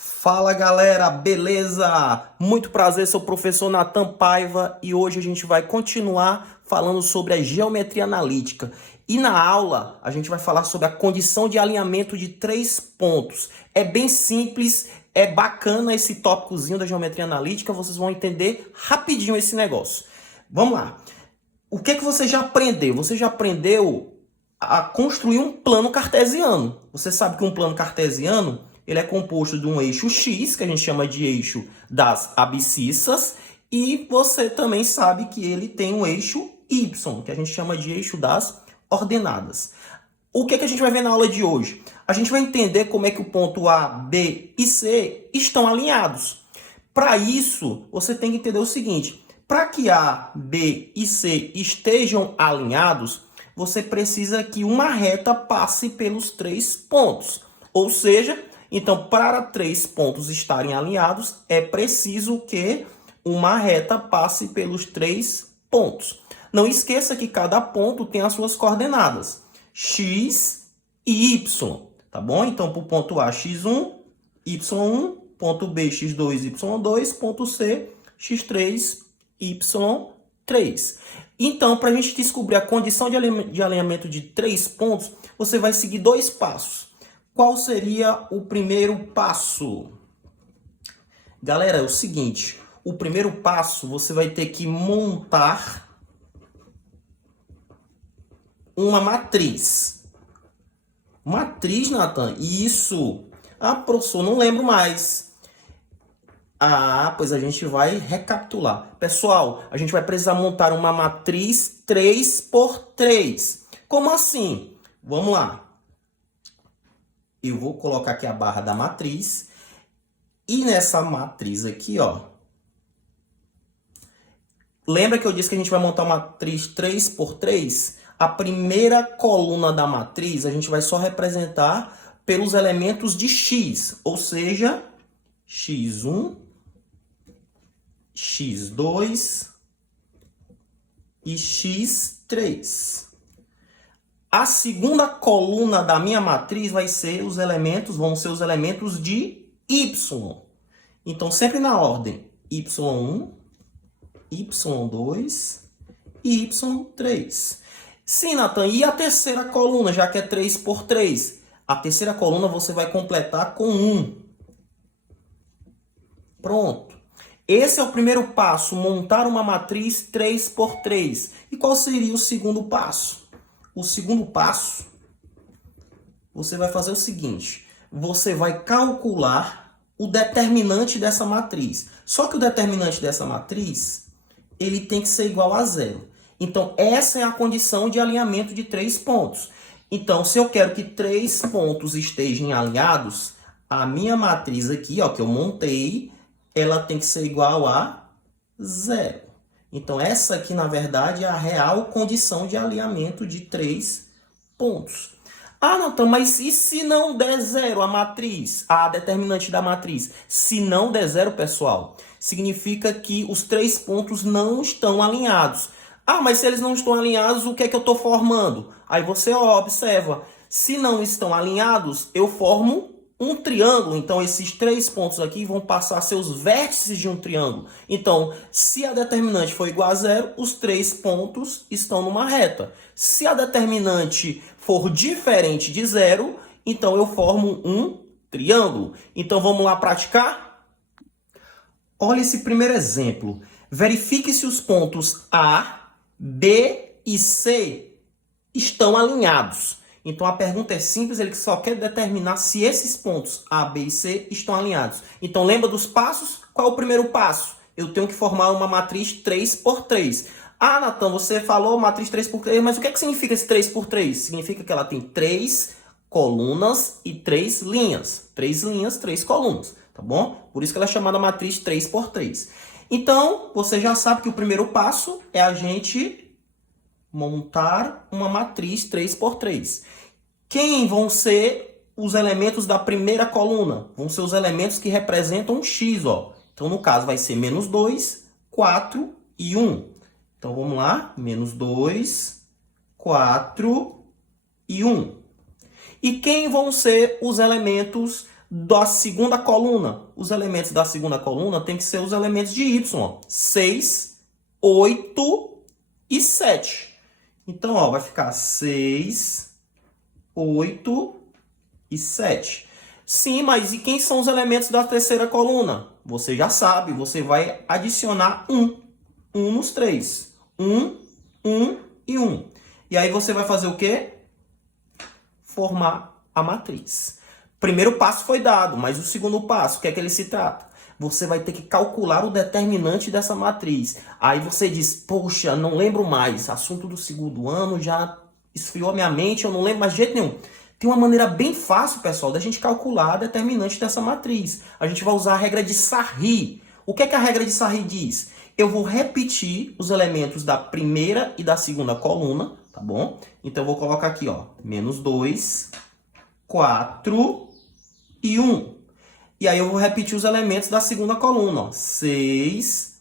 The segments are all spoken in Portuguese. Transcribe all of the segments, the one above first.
Fala galera, beleza? Muito prazer, sou o professor Nathan Paiva e hoje a gente vai continuar falando sobre a geometria analítica. E na aula a gente vai falar sobre a condição de alinhamento de três pontos. É bem simples, é bacana esse tópicozinho da geometria analítica, vocês vão entender rapidinho esse negócio. Vamos lá. O que você já aprendeu? Você já aprendeu a construir um plano cartesiano. Você sabe que um plano cartesiano ele é composto de um eixo X, que a gente chama de eixo das abscissas, e você também sabe que ele tem um eixo Y, que a gente chama de eixo das ordenadas. O que a gente vai ver na aula de hoje? A gente vai entender como é que o ponto A, B e C estão alinhados. Para isso, você tem que entender o seguinte: para que A, B e C estejam alinhados, você precisa que uma reta passe pelos três pontos. Ou seja, então, para três pontos estarem alinhados, é preciso que uma reta passe pelos três pontos. Não esqueça que cada ponto tem as suas coordenadas, x e y, tá bom? Então, para o ponto A, x1, y1, ponto B, x2, y2, ponto C, x3, y3. Então, para a gente descobrir a condição de alinhamento de três pontos, você vai seguir dois passos. Qual seria o primeiro passo? Galera, é o seguinte, o primeiro passo você vai ter que montar uma matriz. Matriz, Nathan? Isso. Ah, professor, não lembro mais. Ah, pois a gente vai recapitular. Pessoal, a gente vai precisar montar uma matriz 3×3. Como assim? Vamos lá. Eu vou colocar aqui a barra da matriz. E nessa matriz aqui, ó. Lembra que eu disse que a gente vai montar uma matriz 3×3? A primeira coluna da matriz a gente vai só representar pelos elementos de x. Ou seja, x1, x2 e x3. A segunda coluna da minha matriz vai ser os elementos, vão ser os elementos de y. Então, sempre na ordem y1, y2 e y3. Sim, Nathan, e a terceira coluna, já que é 3×3? A terceira coluna você vai completar com 1. Pronto. Esse é o primeiro passo, montar uma matriz 3×3. E qual seria o segundo passo? O segundo passo, você vai fazer o seguinte: você vai calcular o determinante dessa matriz. Só que o determinante dessa matriz, ele tem que ser igual a zero. Então, essa é a condição de alinhamento de três pontos. Então, se eu quero que três pontos estejam alinhados, a minha matriz aqui, ó, que eu montei, ela tem que ser igual a zero. Então, essa aqui, na verdade, é a real condição de alinhamento de três pontos. Ah, Nathan, mas e se não der zero a matriz, a determinante da matriz? Se não der zero, pessoal, significa que os três pontos não estão alinhados. Ah, mas se eles não estão alinhados, o que é que eu estou formando? Aí você observa, se não estão alinhados, eu formo um triângulo. Então, esses três pontos aqui vão passar a ser os vértices de um triângulo. Então, se a determinante for igual a zero, os três pontos estão numa reta. Se a determinante for diferente de zero, então eu formo um triângulo. Então, vamos lá praticar? Olha esse primeiro exemplo. Verifique se os pontos A, B e C estão alinhados. Então, a pergunta é simples, ele só quer determinar se esses pontos A, B e C estão alinhados. Então, lembra dos passos? Qual é o primeiro passo? Eu tenho que formar uma matriz 3×3. Ah, Nathan, você falou matriz 3×3, mas o que é que significa esse 3×3? Significa que ela tem 3 colunas e 3 linhas. 3 linhas, 3 colunas, tá bom? Por isso que ela é chamada matriz 3×3. Então, você já sabe que o primeiro passo é a gente montar uma matriz 3×3. Quem vão ser os elementos da primeira coluna? Vão ser os elementos que representam x, ó. Então, no caso, vai ser -2, 4 e 1. Então, vamos lá. -2, 4 e 1. E quem vão ser os elementos Da segunda coluna, os elementos da segunda coluna tem que ser os elementos de y, ó. 6, 8 e 7. Então, ó, vai ficar 6, 8 e 7. Sim, mas e quem são os elementos da terceira coluna? Você já sabe, você vai adicionar 1. 1 nos 3. 1, 1 e 1. E aí você vai fazer o quê? Formar a matriz. Primeiro passo foi dado, mas o segundo passo, o que é que ele se trata? Você vai ter que calcular o determinante dessa matriz. Aí você diz, poxa, não lembro mais, assunto do segundo ano já esfriou a minha mente, eu não lembro mais de jeito nenhum. Tem uma maneira bem fácil, pessoal, da gente calcular a determinante dessa matriz. A gente vai usar a regra de Sarri. O que é que a regra de Sarri diz? Eu vou repetir os elementos da primeira e da segunda coluna, tá bom? Então, eu vou colocar aqui, ó, menos 2, 4 e 1. E aí, eu vou repetir os elementos da segunda coluna, ó, 6,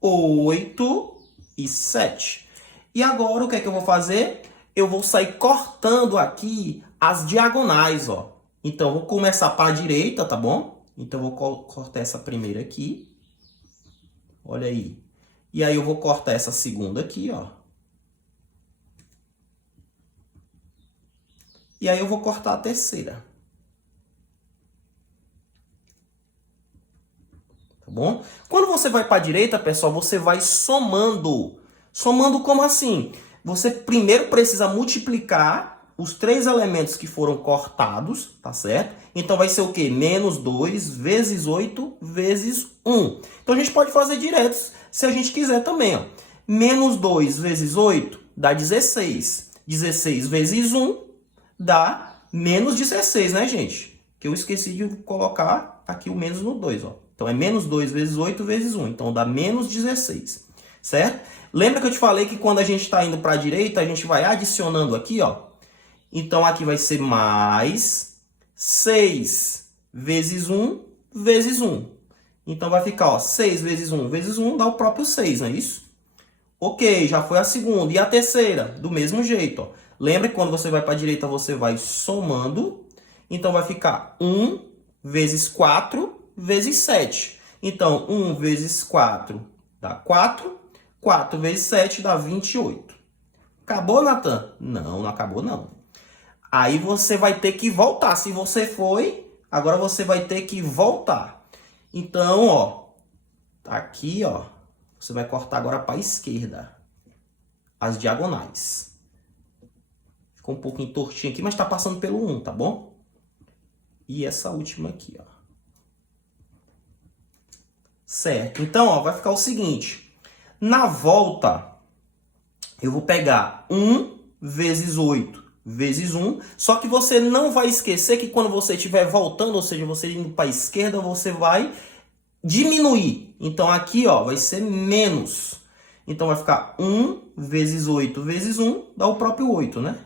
8 e 7. E agora, o que é que eu vou fazer? Eu vou sair cortando aqui as diagonais, ó. Então, eu vou começar para a direita, tá bom? Então, eu vou cortar essa primeira aqui. Olha aí. E aí, eu vou cortar essa segunda aqui, ó. E aí, eu vou cortar a terceira. Tá bom? Quando você vai para a direita, pessoal, você vai somando. Somando como assim? Você primeiro precisa multiplicar os 3 elementos que foram cortados, tá certo? Então, vai ser o quê? Menos 2 vezes 8 vezes 1. Então, a gente pode fazer direto, se a gente quiser também, ó. Menos 2 vezes 8 dá 16. 16 vezes 1 dá menos 16, né, gente? Que eu esqueci de colocar aqui o menos no 2, ó. Então, é menos 2 vezes 8 vezes 1. Então, dá menos 16, certo? Lembra que eu te falei que quando a gente está indo para a direita, a gente vai adicionando aqui, ó. Então, aqui vai ser mais 6 vezes 1 vezes 1. Então, vai ficar, ó, 6 vezes 1 vezes 1 dá o próprio 6, não é isso? Ok, já foi a segunda. E a terceira? Do mesmo jeito, ó. Lembra que quando você vai para a direita, você vai somando. Então, vai ficar 1 vezes 4 vezes 7. Então, 1 vezes 4 dá 4. 4 vezes 7 dá 28. Acabou, Natan? Não, não acabou, não. Aí você vai ter que voltar. Se você foi, agora você vai ter que voltar. Então, ó, aqui, ó, você vai cortar agora para a esquerda. As diagonais. Ficou um pouquinho tortinho aqui, mas está passando pelo 1, tá bom? E essa última aqui, ó. Certo. Então, ó, vai ficar o seguinte. Na volta, eu vou pegar 1 vezes 8 vezes 1. Só que você não vai esquecer que quando você estiver voltando, ou seja, você indo para a esquerda, você vai diminuir. Então, aqui, ó, vai ser menos. Então, vai ficar 1 vezes 8 vezes 1, dá o próprio 8, né?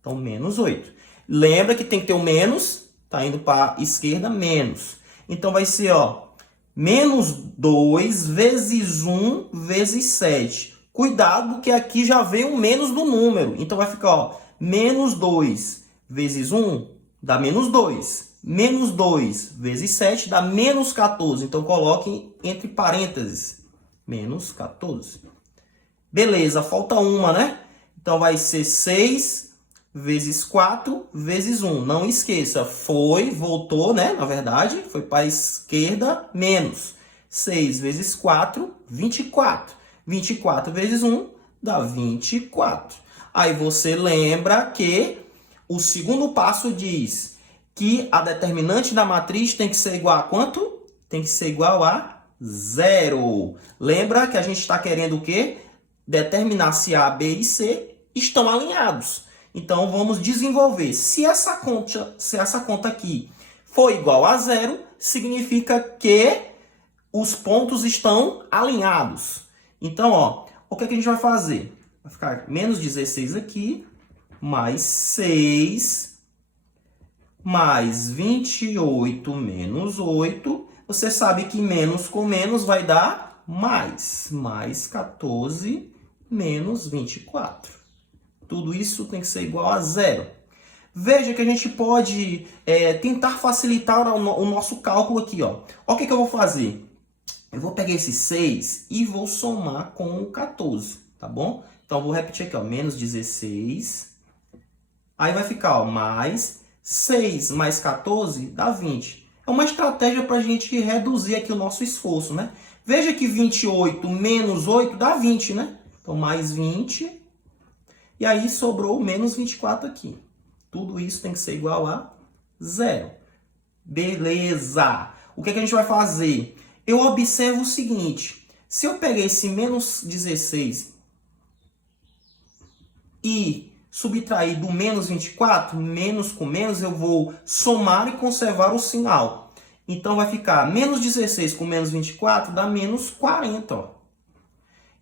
Então, menos 8. Lembra que tem que ter o menos, tá indo para a esquerda, menos. Então, vai ser, ó, menos 2 vezes 1 vezes 7. Cuidado que aqui já vem o menos do número. Então, vai ficar, ó, menos 2 vezes 1 dá menos 2. Menos 2 vezes 7 dá menos 14. Então, coloquem entre parênteses. Menos 14. Beleza, falta uma, né? Então, vai ser 6 vezes 4 vezes 1. Não esqueça, foi, voltou, né? Na verdade, foi para a esquerda, menos. 6 vezes 4, 24. 24 vezes 1 dá 24. Aí você lembra que o segundo passo diz que a determinante da matriz tem que ser igual a quanto? Tem que ser igual a 0. Lembra que a gente está querendo o quê? Determinar se A, B e C estão alinhados. Então, vamos desenvolver. Se essa conta aqui for igual a 0, significa que os pontos estão alinhados. Então, ó, o que a gente vai fazer? Vai ficar menos 16 aqui, mais 6, mais 28 menos 8. Você sabe que menos com menos vai dar mais. Mais 14 menos 24. Tudo isso tem que ser igual a 0. Veja que a gente pode tentar facilitar o nosso cálculo aqui, ó. Olha o que eu vou fazer. Eu vou pegar esse 6 e vou somar com o 14, tá bom? Então, eu vou repetir aqui, ó, menos 16. Aí vai ficar, ó, mais 6 mais 14 dá 20. É uma estratégia para a gente reduzir aqui o nosso esforço, né? Veja que 28 menos 8 dá 20, né? Então, mais 20. E aí, sobrou menos 24 aqui. Tudo isso tem que ser igual a 0. Beleza! O que a gente vai fazer? Eu observo o seguinte. Se eu pegar esse menos 16 e subtrair do menos 24, menos com menos, eu vou somar e conservar o sinal. Então, vai ficar menos 16 com menos 24 dá menos 40. Ó.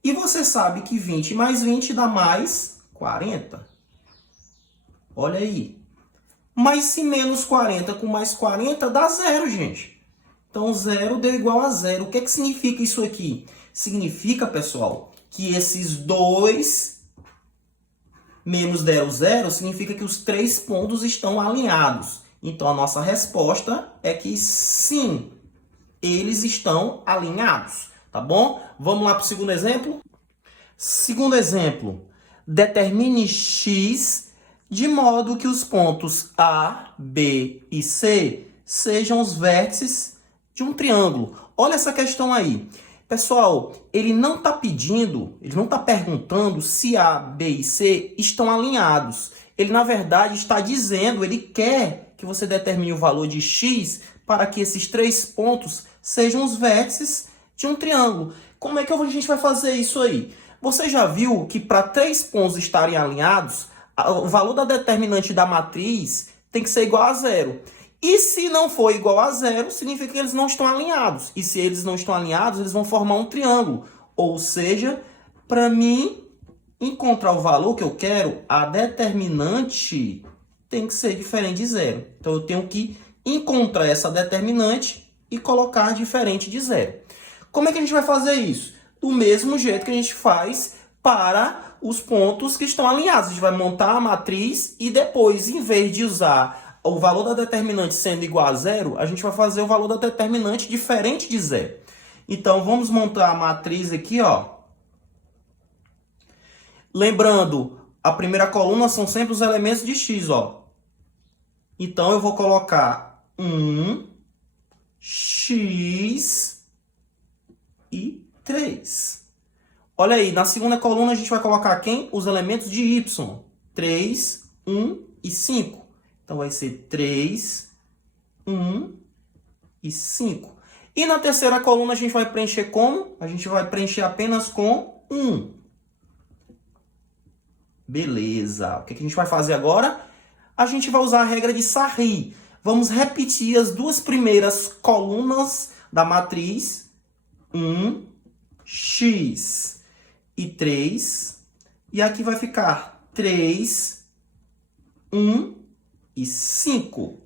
E você sabe que 20 mais 20 dá mais 40. Olha aí. Mas se menos 40 com mais 40 dá 0, gente. Então, 0 deu igual a 0. O que que significa isso aqui? Significa, pessoal, que esses dois menos deram 0, significa que os 3 pontos estão alinhados. Então, a nossa resposta é que sim, eles estão alinhados. Tá bom? Vamos lá para o segundo exemplo? Segundo exemplo, determine x de modo que os pontos A, B e C sejam os vértices de um triângulo. Olha essa questão aí. Pessoal, ele não está pedindo, ele não está perguntando se A, B e C estão alinhados. Ele, na verdade, está dizendo, ele quer que você determine o valor de x para que esses 3 pontos sejam os vértices de um triângulo. Como é que a gente vai fazer isso aí? Você já viu que para 3 pontos estarem alinhados, o valor da determinante da matriz tem que ser igual a 0. E se não for igual a 0, significa que eles não estão alinhados. E se eles não estão alinhados, eles vão formar um triângulo. Ou seja, para mim encontrar o valor que eu quero, a determinante tem que ser diferente de 0. Então, eu tenho que encontrar essa determinante e colocar diferente de 0. Como é que a gente vai fazer isso? Do mesmo jeito que a gente faz para os pontos que estão alinhados. A gente vai montar a matriz e depois, em vez de usar o valor da determinante sendo igual a 0, a gente vai fazer o valor da determinante diferente de 0. Então, vamos montar a matriz aqui, ó. Lembrando, a primeira coluna são sempre os elementos de x, ó. Então, eu vou colocar 1, x e 3. Olha aí, na segunda coluna a gente vai colocar quem? Os elementos de y. 3, 1 e 5. Então, vai ser 3, 1 e 5. E na terceira coluna a gente vai preencher como? A gente vai preencher apenas com 1. Beleza. O que a gente vai fazer agora? A gente vai usar a regra de Sarri. Vamos repetir as duas primeiras colunas da matriz. 1, x e 3. E aqui vai ficar 3, 1 e 5.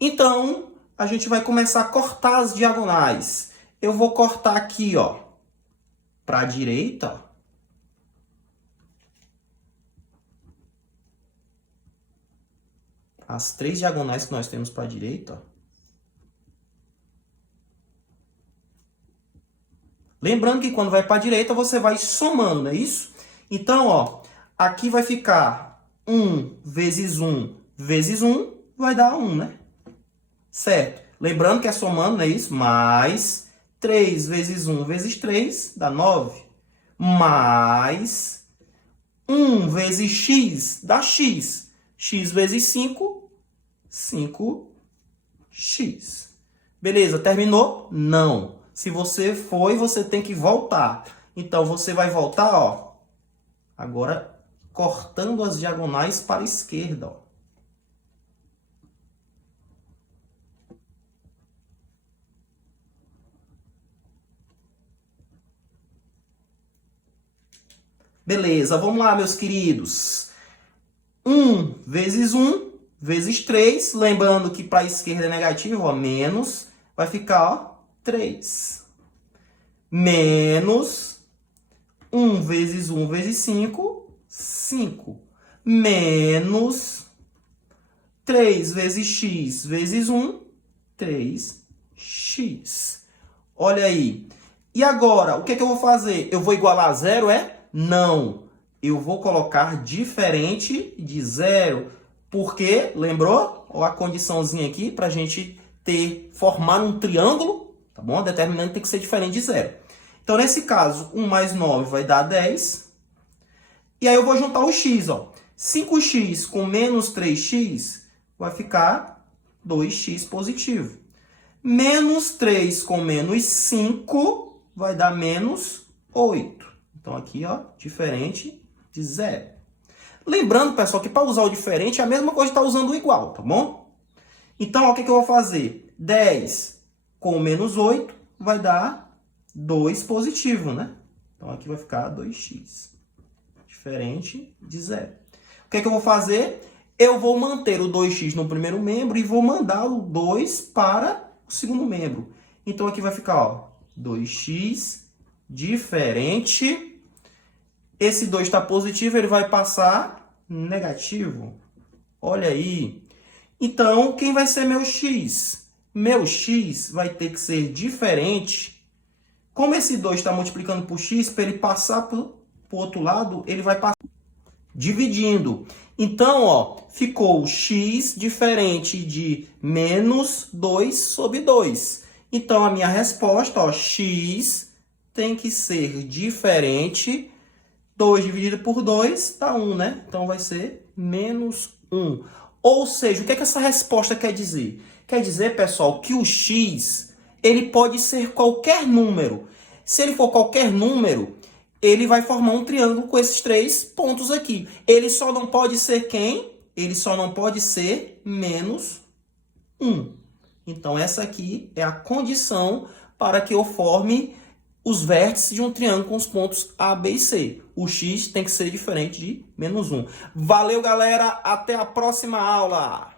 Então, a gente vai começar a cortar as diagonais. Eu vou cortar aqui, ó, para a direita, ó. As 3 diagonais que nós temos para a direita, ó. Lembrando que quando vai para a direita, você vai somando, não é isso? Então, ó, aqui vai ficar 1 vezes 1 vezes 1, vai dar 1, né? Certo. Lembrando que é somando, não é isso? Mais 3 vezes 1 vezes 3 dá 9. Mais 1 vezes x dá x. X vezes 5, 5x. Beleza, terminou? Não. Se você foi, você tem que voltar. Então, você vai voltar, ó. Agora, cortando as diagonais para a esquerda, ó. Beleza, vamos lá, meus queridos. 1 vezes 1 vezes 3. Lembrando que para a esquerda é negativo, ó, menos. Vai ficar, ó, 3. Menos 1 vezes 1 vezes 5, 5. Menos 3 vezes x vezes 1, 3x. Olha aí. E agora, o que é que eu vou fazer? Eu vou igualar a zero, é? Não. Eu vou colocar diferente de zero. Porque, lembrou? Olha a condiçãozinha aqui para a gente formar um triângulo, tá bom? A determinante tem que ser diferente de zero. Então, nesse caso, 1 mais 9 vai dar 10. E aí eu vou juntar o x, ó. 5x com menos 3x vai ficar 2x positivo. Menos 3 com menos 5 vai dar menos 8. Então, aqui, ó, diferente de zero. Lembrando, pessoal, que para usar o diferente é a mesma coisa de estar usando o igual, tá bom? Então, ó, o que eu vou fazer? 10 com menos 8 vai dar 2 positivo, né? Então, aqui vai ficar 2x. Diferente de zero. O que eu vou fazer? Eu vou manter o 2x no primeiro membro e vou mandar o 2 para o segundo membro. Então, aqui vai ficar, ó, 2x diferente. Esse 2 está positivo, ele vai passar negativo. Olha aí. Então, quem vai ser meu x? Meu x vai ter que ser diferente. Como esse 2 está multiplicando por x, para ele passar para o outro lado, ele vai passar dividindo. Então, ó, ficou x diferente de menos 2 sobre 2. Então, a minha resposta, ó, x tem que ser diferente. 2 dividido por 2 dá 1, né? Então, vai ser menos 1. Ou seja, o que é que essa resposta quer dizer? Quer dizer, pessoal, que o x ele pode ser qualquer número. Se ele for qualquer número, ele vai formar um triângulo com esses 3 pontos aqui. Ele só não pode ser quem? Ele só não pode ser menos 1. Então, essa aqui é a condição para que eu forme os vértices de um triângulo com os pontos A, B e C. O x tem que ser diferente de menos 1. Valeu, galera! Até a próxima aula!